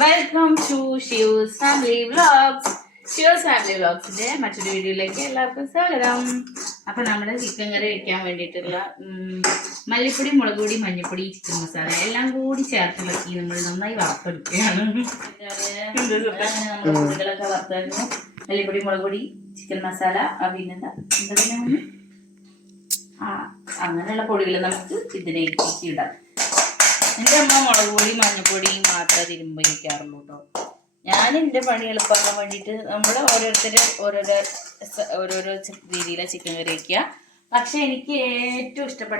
Welcome to Shiyu's family vlogs. Shiyu's family വ്ളോഗ്സിന്റെ മറ്റൊരു വീഡിയോയിലേക്ക് എല്ലാവർക്കും സ്വാഗതം. അപ്പൊ നമ്മുടെ ചിക്കൻ കറി വെക്കാൻ വേണ്ടിയിട്ടുള്ള മല്ലിപ്പൊടി, മുളക് പൊടി, മഞ്ഞൾപ്പൊടി, ചിക്കൻ മസാല എല്ലാം കൂടി ചേർത്തിളക്കി നമ്മൾ നന്നായി വറുത്തെടുക്കുകയാണ്. നമ്മുടെ പൊടികളൊക്കെ വറുത്തായിരുന്നു. മല്ലിപ്പൊടി, മുളക് പൊടി, ചിക്കൻ മസാല, പിന്നെന്താ അങ്ങനെയുള്ള പൊടികൾ നമുക്ക് ഇതിലേക്ക് ഇടാം. എൻ്റെ അമ്മ മുളക് പൊടി, മഞ്ഞൾപ്പൊടി മാത്രമേ തിരുമ്പ് വയ്ക്കാറുള്ളൂ കേട്ടോ. ഞാൻ എൻ്റെ പണി എളുപ്പമാക്കാൻ വേണ്ടിയിട്ട് നമ്മൾ ഓരോരുത്തർ ഓരോരോ രീതിയിലാണ് ചിക്കൻ കറി വയ്ക്കുക. പക്ഷെ എനിക്ക് ഏറ്റവും ഇഷ്ടപ്പെട്ട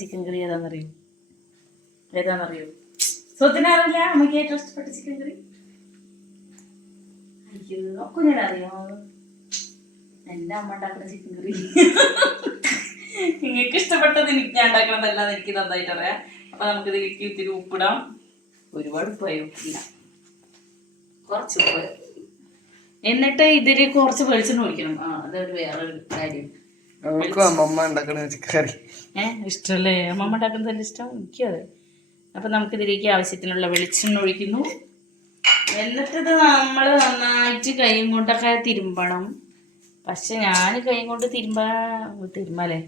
ചിക്കൻ കറി ഏതാണെന്നറിയോ? സ്വത്തിനറിയില്ല അമ്മയ്ക്ക് ഏറ്റവും ഇഷ്ടപ്പെട്ട ചിക്കൻ കറി? അയ്യോ കുഞ്ഞിനറിയോ? എൻ്റെ അമ്മ ഉണ്ടാക്കുന്ന ചിക്കൻ കറി. നിങ്ങൾക്ക് ഇഷ്ടപ്പെട്ടത് എനിക്ക് ഞാൻ ഉണ്ടാക്കണതല്ലാതെ എനിക്ക് നന്നായിട്ട് അറിയാം. അപ്പൊ നമുക്ക് ഇതിലേക്ക് ഇത്തിരി ഉപ്പിടാം. ഒരുപാട് ഉപ്പായി ഉപ്പില്ല, കുറച്ച് ഉപ്പ്. എന്നിട്ട് ഇതില് കുറച്ച് വെളിച്ചെണ്ണ ഒഴിക്കണം. അതൊരു വേറൊരു കാര്യം. ഇഷ്ടല്ലേ അമ്മമ്മ ഉണ്ടാക്കുന്നതല്ല ഇഷ്ടം എനിക്കത്. അപ്പൊ നമുക്ക് ഇതിലേക്ക് ആവശ്യത്തിനുള്ള വെളിച്ചെണ്ണ ഒഴിക്കുന്നു. എന്നിട്ടിത് നമ്മൾ നന്നായിട്ട് കൈ കൊണ്ടൊക്കെ തിരുമ്പണം. പക്ഷെ ഞാൻ കൈ കൊണ്ട് തിരുമ്മാലേ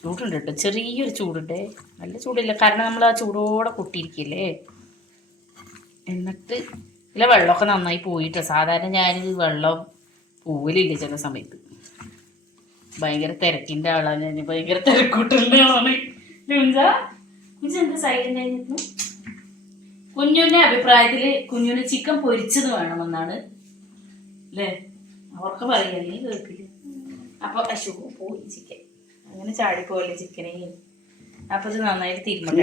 ചൂടുണ്ട് കേട്ടോ, ചെറിയൊരു ചൂടുണ്ടേ, നല്ല ചൂടില്ല. കാരണം നമ്മൾ ആ ചൂടോടെ കൊട്ടിയിരിക്കില്ലേ. എന്നിട്ട് ഇല്ല വെള്ളമൊക്കെ നന്നായി പോയിട്ടോ. സാധാരണ ഞാൻ വെള്ളം പോലില്ല ചില സമയത്ത്. ഭയങ്കര തിരക്കിൻ്റെ ആളാണ് ഞാൻ, ഭയങ്കര തിരക്കൂട്ടുള്ള ആളാണ്. എന്താ സൈലന്റ് ആയിരുന്നു? കുഞ്ഞുവിൻ്റെ അഭിപ്രായത്തിൽ കുഞ്ഞുവിന് ചിക്കൻ പൊരിച്ചത് വേണമെന്നാണ് അല്ലേ? അവർക്ക് പറയല്ലേ, കേൾക്കില്ല. അപ്പൊ അശു പോയി ചിക്കൻ, അങ്ങനെ ചാടിപ്പോയല്ലേ ചിക്കനെ. അപ്പൊ ഇത് നന്നായിട്ട് തിരുമ്പട്ടെ.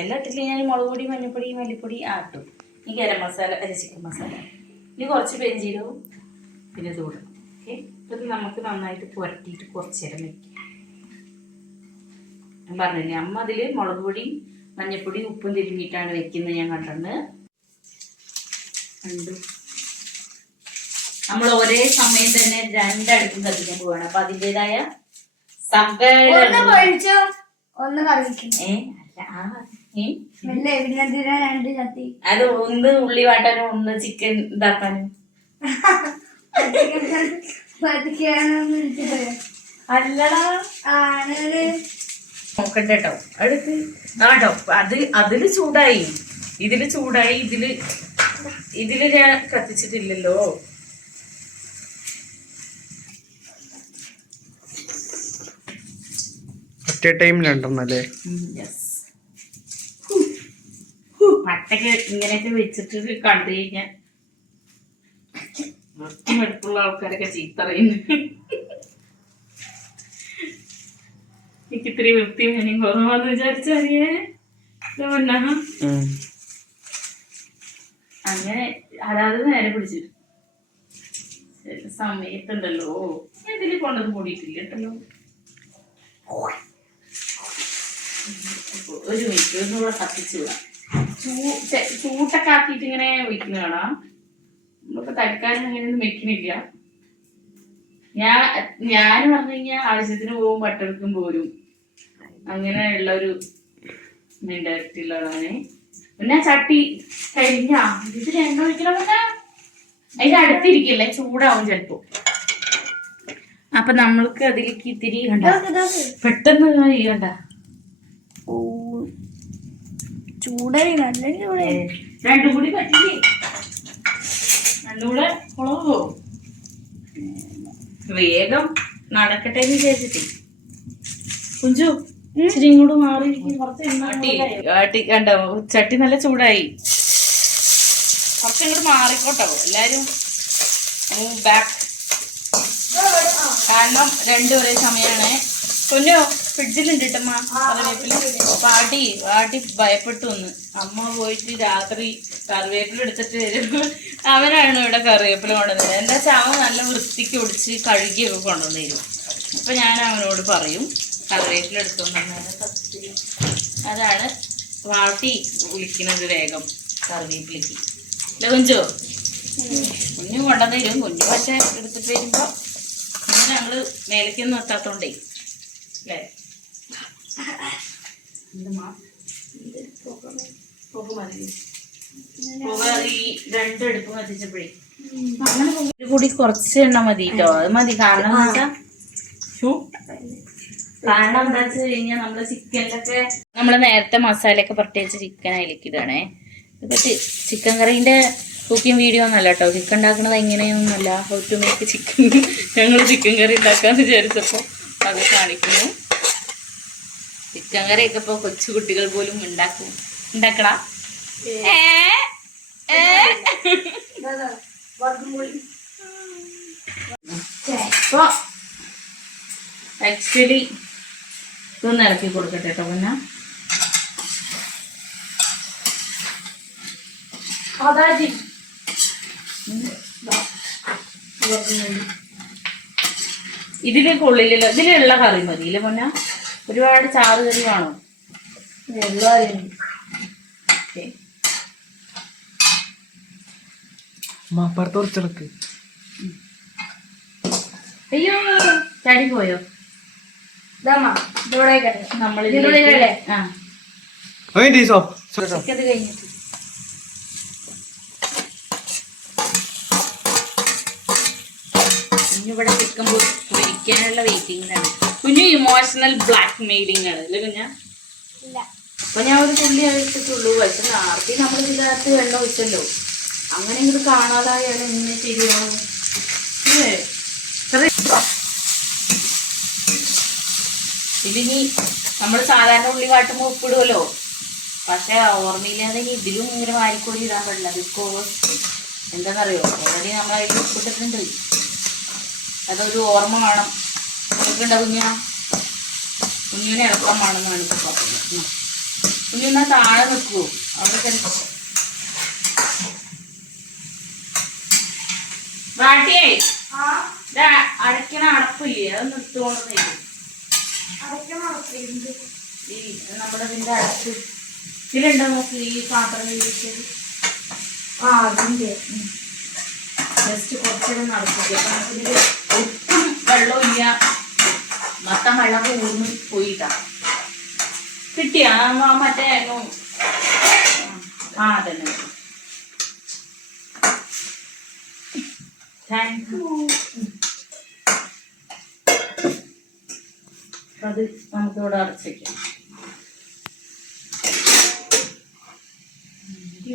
എല്ലാം ഇട്ടില്ല ഞാൻ മുളക് പൊടി, മഞ്ഞൾപ്പൊടി, മല്ലിപ്പൊടി ഇട്ടു. ഈ ഗരം മസാല ചിക്കൻ മസാല, ഇനി കുറച്ച് പെരിഞ്ചീരകവും പിന്നെ ഇത് കൂടണം. ഓക്കെ, ഇത് നമുക്ക് നന്നായിട്ട് പുരട്ടിയിട്ട് കുറച്ച് നേരം വെക്കാം. ഞാൻ പറഞ്ഞില്ലേ അമ്മ അതിൽ മുളക് പൊടിയും മഞ്ഞൾപ്പൊടിയും ഉപ്പും തിരുമ്മിയിട്ടാണ് വെക്കുന്നത്. ഞാൻ കണ്ടു. നമ്മൾ ഒരേ സമയം തന്നെ രണ്ടടുപ്പും കത്തിക്കാൻ പോവാണ്. അപ്പൊ അതിൻ്റെതായ അത് ഒന്ന് ഉള്ളി വാട്ടാനും ഒന്ന് ചിക്കൻ ഇതാക്കാനും. അല്ലടാ നോക്കണ്ട കേട്ടോ, അടുത്ത് ആട്ടോ. അതില് ചൂടായി, ഇതില് ഞാൻ കത്തിച്ചിട്ടില്ലല്ലോ. ടൈമിലുണ്ടല്ലേ പട്ടൊക്കെ ഇങ്ങനെയൊക്കെ വെച്ചിട്ട് കണ്ടു കഴിഞ്ഞാൽ വൃത്തിമെടുപ്പുള്ള ആൾക്കാരൊക്കെ ചീത്ത പറയുന്നു. എനിക്ക് ഇത്തിരി വൃത്തി ഞാനും കുറവാന്ന് വിചാരിച്ചറിയേ. അങ്ങനെ അതാത് നേരെ പിടിച്ചു ചില സമയത്തുണ്ടല്ലോ. ഇതില് കൊണ്ടത് മൂടിയിട്ടില്ല കേട്ടല്ലോ. ഒരു മിനിറ്റ് ഒന്നുകൂടെ കത്തിച്ചു വിടാം. ചൂട്ടൊക്കെ ആക്കിയിട്ട് ഇങ്ങനെ ഒഴിക്കുന്ന കാണാം. നമ്മളിപ്പോ തൽക്കാലം അങ്ങനെയൊന്നും വെക്കണില്ല. ഞാൻ പറഞ്ഞു കഴിഞ്ഞാൽ ആവശ്യത്തിന് പോവും, പട്ടെടുക്കും പോരും, അങ്ങനെയുള്ള ഒരു മെന്റാലിറ്റി ഉള്ളതാണ്. പിന്നെ ചട്ടി കഴിഞ്ഞാ ഇതിൽ എണ്ണ ഒഴിക്കണം. പിന്നെ അതിന്റെ അടുത്തിരിക്കല്ലേ, ചൂടാവും ചിലപ്പോ. അപ്പൊ നമ്മൾക്ക് അതിലേക്ക് ഇത്തിരി പെട്ടെന്ന് കണ്ട ചൂടായി, നല്ല ചൂടായി. രണ്ടും കൂടി പറ്റില്ലേ, രണ്ടും കൂടെ കുളവോ. വേഗം നടക്കട്ടെ എന്ന് വിചാരിച്ചിട്ടേ. കുഞ്ചു ഇച്ചിരി ഇങ്ങോട്ട് മാറിയിരിക്കും. കുറച്ച് കണ്ടോ, ചട്ടി നല്ല ചൂടായി. കുറച്ച് ഇങ്ങോട്ട് മാറിക്കോട്ടോ എല്ലാരും, മൂവ് ബാക്ക്. കാരണം രണ്ടും ഒരേ സമയമാണ്. കുഞ്ഞോ ഫ്രിഡ്ജിലുണ്ട് കേട്ടമ്മ കറിവേപ്പില. പാട്ടി ഭയപ്പെട്ടു ഒന്ന്. അമ്മ പോയിട്ട് രാത്രി കറിവേപ്പില എടുത്തിട്ട് വരുമ്പോൾ അവനാണ് ഇവിടെ കറിവേപ്പില കൊണ്ടുവന്നത്. എന്താ വെച്ചാൽ അവൻ നല്ല വൃത്തിക്ക് ഒടിച്ച് കഴുകിയൊക്കെ കൊണ്ടുവന്നു തരും. അപ്പൊ ഞാൻ അവനോട് പറയും കറിവേപ്പില എടുത്തോണ്ടെന്ന്. അതാണ് വാട്ടി വിളിക്കുന്നത് വേഗം കറിവേപ്പിലേക്ക്. അല്ല കുഞ്ചോ? കുഞ്ഞു കൊണ്ടുവന്നു തരും. കുഞ്ഞു പക്ഷെ എടുത്തിട്ട് വരുമ്പോ ഞങ്ങള് മേലേക്കൊന്നും എത്താത്തോണ്ടേ അല്ലേ. എന്തുമാ പുക മതി. പുക ഈ രണ്ടെടുപ്പ് കത്തിച്ചപ്പോഴേ അങ്ങനെ പുക കൂടി കുറച്ച് എണ്ണ മതി കേട്ടോ. അത് മതി. കാരണം കാരണം എന്താ വെച്ച് കഴിഞ്ഞാൽ നമ്മള് ചിക്കനിലൊക്കെ നമ്മള് നേരത്തെ മസാലയൊക്കെ പ്രത്യേകിച്ച് ചിക്കൻ അതിലേക്ക് ഇടാണേ. ഇപ്പൊ ചിക്കൻ കറീന്റെ കുക്കിംഗ് വീഡിയോ ഒന്നല്ല കേട്ടോ. ചിക്കൻ ഉണ്ടാക്കുന്നത് എങ്ങനെയൊന്നുമല്ല. How to make chicken. ഞങ്ങൾ ചിക്കൻ കറി ഉണ്ടാക്കാന്ന് വിചാരിച്ചപ്പോ അത് കാണിക്കുന്നു. ചിക്കൻ കറിയൊക്കെ ഇപ്പൊ കൊച്ചു കുട്ടികൾ പോലും ഉണ്ടാക്കടാ. ഇപ്പൊ ആക്ച്വലി ഇതൊന്ന് ഇറക്കി കൊടുക്കട്ടെ കേട്ടോ. പിന്നെ ഇതിലേക്ക് ഉള്ളിലല്ലോ. ഇതിലുള്ള കറി മതി ഇല്ല പൊന്ന. ഒരുപാട് ചാറ് കറി വേണോ? അയ്യോ ചാടി പോയോ? നമ്മളിതിലേക്ക് കഴിഞ്ഞിട്ട് കുഞ്ഞിവിടെ ചിക്കൻ പൊരിക്കാനുള്ള വെയിറ്റിംഗിലാണ്. കുഞ്ഞു ഇമോഷണൽ ബ്ലാക്ക് മെയിലിംഗ് ആണ് അല്ലേ കുഞ്ഞ? അപ്പൊ ഞാൻ ഒരു തുള്ളി അഴിച്ചിട്ടുള്ളൂ. പക്ഷെ നേരത്തെ നമ്മൾ ഇതിനകത്ത് വെള്ളം ഒഴിച്ചല്ലോ. അങ്ങനെ ഇങ്ങോട്ട് കാണാതായാണ് എങ്ങനെ ശരിയാവും. ഇതിനി നമ്മൾ സാധാരണ ഉള്ളി കാട്ടുമ്പോൾ ഉപ്പിടുമല്ലോ. പക്ഷെ ഓർമ്മയില്ലാതെ ഇതിലും ഇങ്ങനെ വാരിക്കോരി ഇടാൻ പാടില്ല. ബിക്കോസ് എന്താണെന്നറിയോ, ഓൾറെഡി നമ്മളായിട്ട് ഉപ്പിട്ടിട്ടുണ്ട്. അതൊരു ഓർമ്മ വേണം. നോക്കണ്ട കുഞ്ഞിനെ ഇളക്കാൻ വേണമെന്നാണ് ഇപ്പൊ പറഞ്ഞത്. കുഞ്ഞിന്നാ താഴെ നിൽക്കുവോ? അവിടെ വാട്ടിയേ അടയ്ക്കണ അടപ്പില്ലേ, അത് നിർത്തുകൊണ്ടേ ഈ നമ്മുടെ ഇതിന്റെ അടപ്പ് ഇതിലുണ്ടോ നോക്കി. ഈ പാത്രം അതിന്റെ ജസ്റ്റ് കുറച്ചേരം നടക്കുക. നമുക്കിതിൽ ഒട്ടും വെള്ളമില്ല. മൊത്തം വെള്ളം ഊർന്ന് പോയിട്ടാ കിട്ടിയാ മറ്റേ അതന്നെ. Thank you. അത് നമുക്കിവിടെ അടച്ചേക്കാം.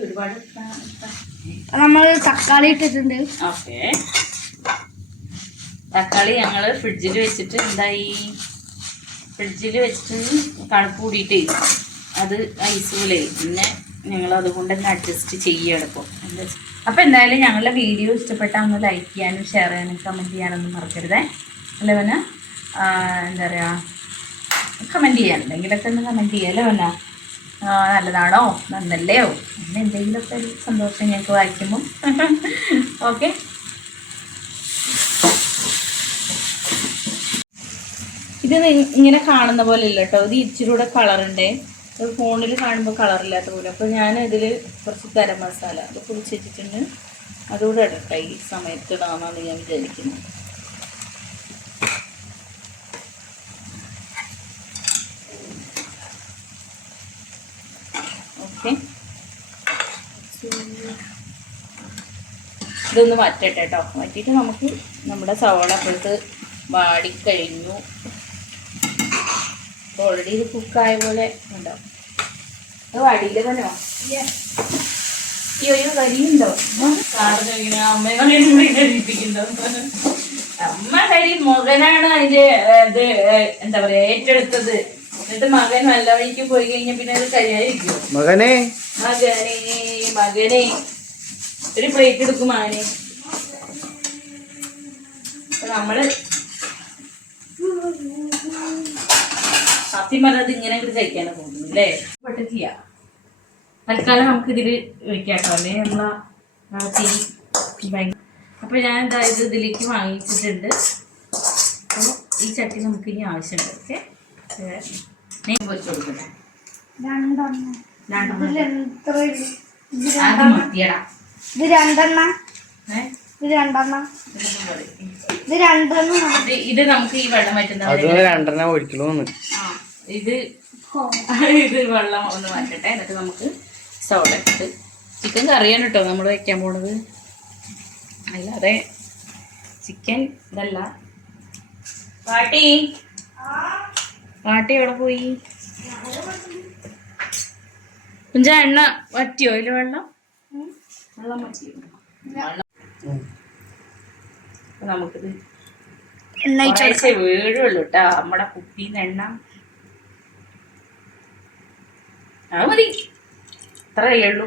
ഒരുപാട് നമ്മൾ തക്കാളി ഇട്ടിട്ടുണ്ട്. ഓക്കെ. തക്കാളി ഞങ്ങൾ ഫ്രിഡ്ജിൽ വെച്ചിട്ട് എന്തായി, ഫ്രിഡ്ജിൽ വെച്ചിട്ട് തണുപ്പ് കൂടിയിട്ടേ അത് ഐസ് പോലെ. പിന്നെ ഞങ്ങൾ അതുകൊണ്ട് തന്നെ അഡ്ജസ്റ്റ് ചെയ്യണം ഇപ്പോൾ. അപ്പോൾ എന്തായാലും ഞങ്ങളുടെ വീഡിയോ ഇഷ്ടപ്പെട്ടാൽ ഒന്ന് ലൈക്ക് ചെയ്യാനും ഷെയർ ചെയ്യാനും കമൻറ്റ് ചെയ്യാനൊന്നും മറക്കരുതേ. അല്ലേ പിന്നെ എന്താ പറയുക, കമൻറ്റ് ചെയ്യാൻ എന്തെങ്കിലുമൊക്കെ ഒന്ന് കമൻറ്റ് ചെയ്യാമല്ലോ. പിന്നെ നല്ലതാണോ നന്നല്ലയോ അങ്ങനെ എന്തെങ്കിലുമൊക്കെ ഒരു സന്തോഷം ഞങ്ങൾക്ക് വായിക്കുമ്പോൾ. ഓക്കെ. ഇത് ഇങ്ങനെ കാണുന്ന പോലെ ഇല്ല കേട്ടോ. ഇത് ഇച്ചിരി കൂടെ കളറുണ്ടേ. ഫോണിൽ കാണുമ്പോൾ കളറില്ലാത്ത പോലെ. അപ്പോൾ ഞാൻ ഇതിൽ കുറച്ച് ഗരം മസാല അത് പൊടിച്ച് വെച്ചിട്ടുണ്ട്. അതുകൂടെ ഇടട്ടെ ഈ സമയത്ത് ഇടാമെന്നാണ് ഞാൻ വിചാരിക്കുന്നത്. ഓക്കെ. ഇതൊന്ന് വറ്റട്ടെ കേട്ടോ. വറ്റിയിട്ട് നമുക്ക് നമ്മുടെ സവാള അപ്പുറത്ത് വാടിക്കഴിഞ്ഞു. ഓൾറെഡി ഇത് കുക്കായ പോലെ ഉണ്ടാവും. അത് വാടിയില്ല തന്നെ. അയ്യോ കരിയുണ്ടോ? കാരണം ഇങ്ങനെ അമ്മ കരിപ്പിക്കുന്നുണ്ടോ? അമ്മ കരി മകനാണ് അതിന്റെ ഇത് എന്താ പറയാ ഏറ്റെടുത്തത്. എന്നിട്ട് മകൻ നല്ല വഴിക്ക് പോയി കഴിഞ്ഞാൽ പിന്നെ അത് കരിയായിരിക്കും. മകനെ ഒരു പ്ലേറ്റ് എടുക്കും മകനെ. നമ്മള് സത്യം പറഞ്ഞത് ഇങ്ങനെ കൂടി കഴിക്കാനാണ് തോന്നുന്നു അല്ലേ? പെട്ടിട്ടില്ല. തൽക്കാലം നമുക്കിതിൽ വെക്കാട്ടോ. അല്ലേ നമ്മളാ അപ്പൊ ഞാൻ എന്തായത് ഇതിലേക്ക് വാങ്ങിച്ചിട്ടുണ്ട്. അപ്പോൾ ഈ ചട്ടി നമുക്ക് ഇനി ആവശ്യമുണ്ട്. ഓക്കെ. നെയ്യ് പൊരിച്ചു കൊടുക്കട്ടെ. ഇത് നമുക്ക് ഈ വെള്ളം വറ്റുന്ന രണ്ടെണ്ണം ഒഴിക്കണോന്ന്. ഇത് വെള്ളം ഒന്ന് മാറ്റട്ടെ. എന്നിട്ട് നമുക്ക് സോഡ ഇട്ട് ചിക്കൻ കറിയാണ് കേട്ടോ നമ്മൾ വയ്ക്കാൻ പോണത്, അല്ലാതെ ചിക്കൻ ഇതല്ല. പാട്ടി എവിടെ പോയി? കുഞ്ച എണ്ണ വറ്റിയോ? അതില് വെള്ളം വറ്റിയോ? നമുക്കിത് വീഴുള്ളൂ കേട്ടാ നമ്മടെ കുപ്പിന്ന് എണ്ണ. അത് മതി, ഇത്രയല്ലേ ഉള്ളൂ.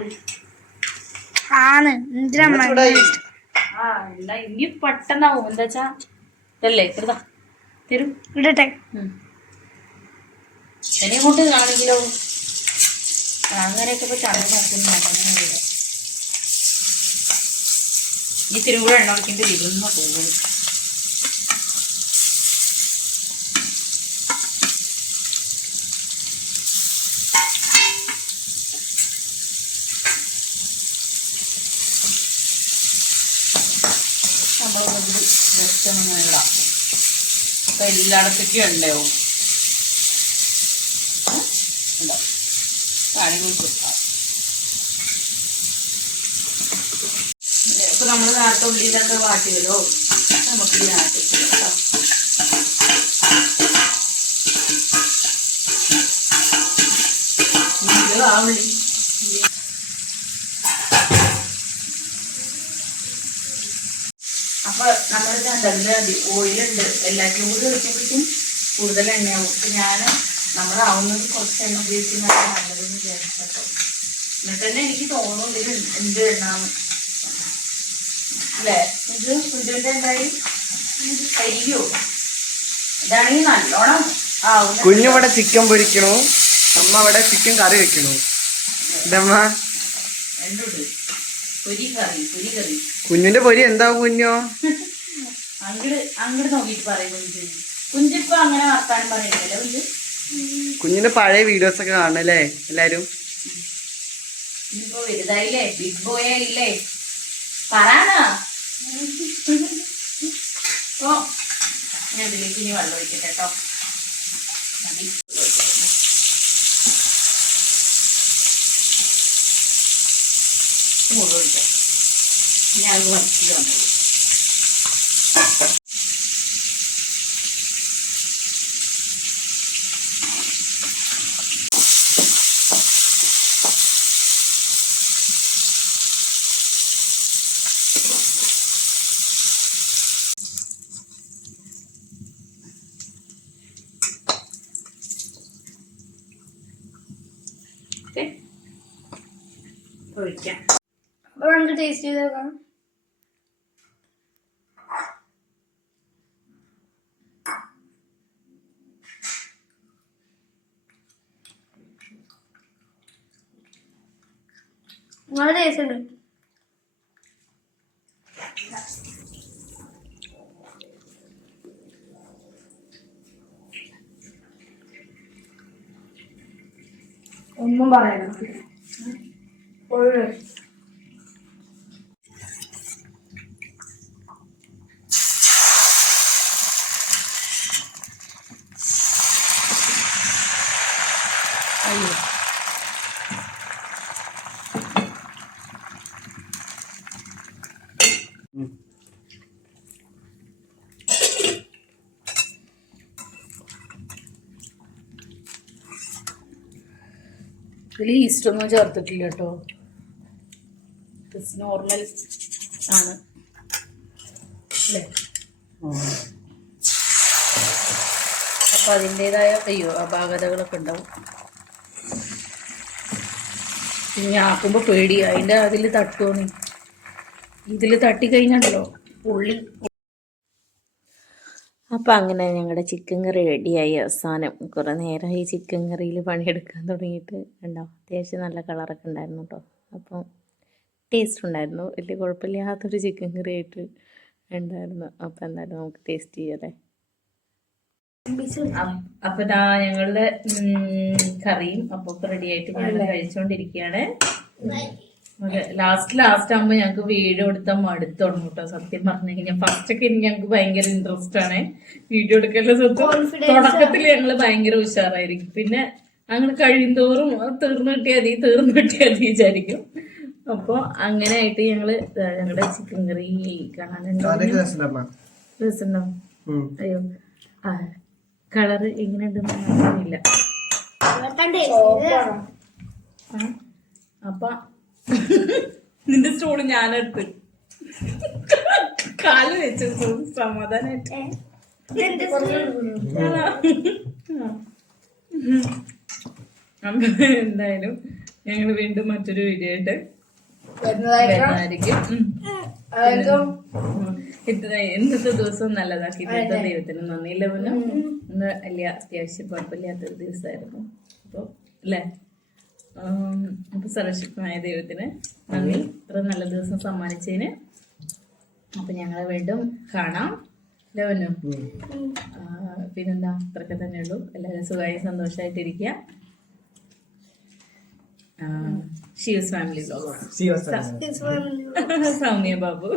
ആ എന്നാ ഇനി പെട്ടെന്നാവും. എന്താ വെച്ചാ ഇതല്ലേ കൃതാ തരും ഇടട്ടെ. എന്നെ കൊണ്ട് ആണെങ്കിലോ അങ്ങനെയൊക്കെ ഇപ്പൊ ചണ്ട നോക്കുന്നു. ഈ തിരുമ്പുഴ എണ്ണ വയ്ക്കേണ്ടി വരുന്ന തോന്നുന്നു. നമ്മളൊന്നത് ജസ്റ്റ് ഒന്ന് ഇടാം. അപ്പൊ എല്ലായിടത്തേക്കും ഉണ്ടാവും. ഇപ്പൊ നമ്മള് നേരത്തെ ഉള്ളിയിലൊക്കെ വാട്ടിയല്ലോ, നമുക്ക് ഇതിനകത്ത് കേട്ടോ. ആ ഉള്ളി അപ്പൊ നമ്മളിത് ഓയിലുണ്ട്, എല്ലാറ്റിലും കൂടി ഒഴിക്കുമ്പോഴേക്കും കൂടുതൽ എണ്ണയാവും. അപ്പൊ ഞാൻ നമ്മളാവുന്നത് കുറച്ച് എണ്ണ ഉപയോഗിക്കുന്നത് നല്ലതെന്ന് വിചാരിച്ചോ. എന്നിട്ട് തന്നെ എനിക്ക് തോന്നുന്നു ഇതിൽ എന്ത് എണ്ണാന്ന് അല്ലേ? കുഞ്ചുവിന്റെ എന്തായി കരിയോ? ഇതാണെങ്കിൽ നല്ലോണം ആവുന്നു. കുഞ്ഞിവിടെ ചിക്കൻ പൊരിക്കണു, അമ്മ അവിടെ ചിക്കൻ കറി വെക്കണു. ഇതമ്മ രണ്ടുണ്ട്, പൊരി കറി. കുഞ്ഞിന്റെ പൊരി എന്താവും കുഞ്ഞോ? അങ്ങോട്ട് നോക്കിട്ട് പറയും കുഞ്ചിപ്പോ അങ്ങനെ വർത്താനം പറയുന്നില്ല. കുഞ്ഞിന്റെ പഴയ വീഡിയോസ് ഒക്കെ കാണണല്ലേ എല്ലാരും? ഇനിയിപ്പോ വലുതായില്ലേ, ബിഗ് ബോയ് ആയില്ലേ, പറയാനാ. ഓ ഞാൻ ഇതിലേക്ക് ഇനി വെള്ളം ഒഴിക്കട്ടെ കേട്ടോ. മുഴുവൻ ഒഴിക്കാം. ഞാൻ വറുത്ത് വന്നത് ഒഴിക്കാം. അപ്പൊ നമുക്ക് ടേസ്റ്റ് ചെയ്ത് നോക്കാം. നല്ല ടേസ്റ്റ് ഉണ്ട്. ഒന്നും പറയണം. അയ്യോ ഇതിൽ ഈസ്റ്റൊന്നും ചേർത്തിട്ടില്ല കേട്ടോ, നോർമൽ ആണ് അല്ലേ? അപ്പം അതിൻ്റെതായ അപാകതകളൊക്കെ ഉണ്ടാവും. പിന്നെ ആക്കുമ്പോൾ പേടിയാ അതിൻ്റെ അതിൽ തട്ടുമോന്ന്. ഇതിൽ തട്ടിക്കഴിഞ്ഞാണല്ലോ ഉള്ളി. അപ്പം അങ്ങനെ ഞങ്ങളുടെ ചിക്കൻ കറി റെഡിയായി. അവസാനം കുറേ നേരമായി ചിക്കൻ കറിയിൽ പണിയെടുക്കാൻ തുടങ്ങിയിട്ട്. ഉണ്ടോ, അത്യാവശ്യം നല്ല കളറൊക്കെ ഉണ്ടായിരുന്നു കേട്ടോ. അപ്പം ടേസ്റ്റ് ഉണ്ടായിരുന്നു, വലിയ കുഴപ്പമില്ലാത്തൊരു ചിക്കൻ കറി ആയിട്ട് ഉണ്ടായിരുന്നു. അപ്പം എന്തായാലും നമുക്ക് ടേസ്റ്റ് ചെയ്യാല്ലേ. അപ്പം ഇതാ ഞങ്ങളുടെ കറിയും അപ്പോൾ റെഡി ആയിട്ട് ഞങ്ങൾ കഴിച്ചുകൊണ്ടിരിക്കുകയാണ്. ലാസ്റ്റ് ആകുമ്പോ ഞങ്ങക്ക് വീഡിയോ എടുത്താൽ മടുത്തു തുടങ്ങും കേട്ടോ. സത്യം പറഞ്ഞു കഴിഞ്ഞാൽ ഫസ്റ്റ് ഒക്കെ ഞങ്ങൾക്ക് ഭയങ്കര ഇൻട്രസ്റ്റ് ആണ് വീഡിയോ എടുക്കലുള്ള സ്വത്തും. തുടക്കത്തിൽ ഞങ്ങള് ഭയങ്കര ഉഷാറായിരിക്കും. പിന്നെ അങ്ങനെ കഴിയുന്തോറും തീർന്നു കിട്ടിയാൽ മതി വിചാരിക്കും. അപ്പൊ അങ്ങനെ ആയിട്ട് ഞങ്ങളുടെ ചിക്കൻ കറി കാണാനുണ്ടാവും. രസമുണ്ടാവും. അയ്യോ ആ കളറ് എങ്ങനെയുണ്ടെന്ന് അറിയില്ല. അപ്പൊ നിന്റെ സ്റ്റൂള് ഞാനെടുത്ത് കാല് വെച്ചു സമാധാനായിട്ട്. എന്തായാലും ഞങ്ങൾ വീണ്ടും മറ്റൊരു വീഡിയോ ആയിട്ട് വരുന്നതായിരിക്കും. ഇന്നത്തെ ദിവസം നല്ലതാക്കി ഇന്നത്തെ ദൈവത്തിന് നന്ദിയില്ല. പിന്നെ ഇന്ന് വലിയ അത്യാവശ്യം കുഴപ്പമില്ലാത്തൊരു ദിവസമായിരുന്നു. അപ്പൊ അല്ലേ അപ്പൊ സർവശക്തമായ ദൈവത്തിന് നന്ദി ഇത്ര നല്ല ദിവസം സമ്മാനിച്ചതിന്. അപ്പൊ ഞങ്ങളെ വീണ്ടും കാണാം. ലവനു പിന്നെന്താ അത്രയൊക്കെ തന്നെ ഉള്ളൂ. എല്ലാവരും സുഖമായി സന്തോഷമായിട്ടിരിക്കുക. Shees family vlogs Soumya Babu.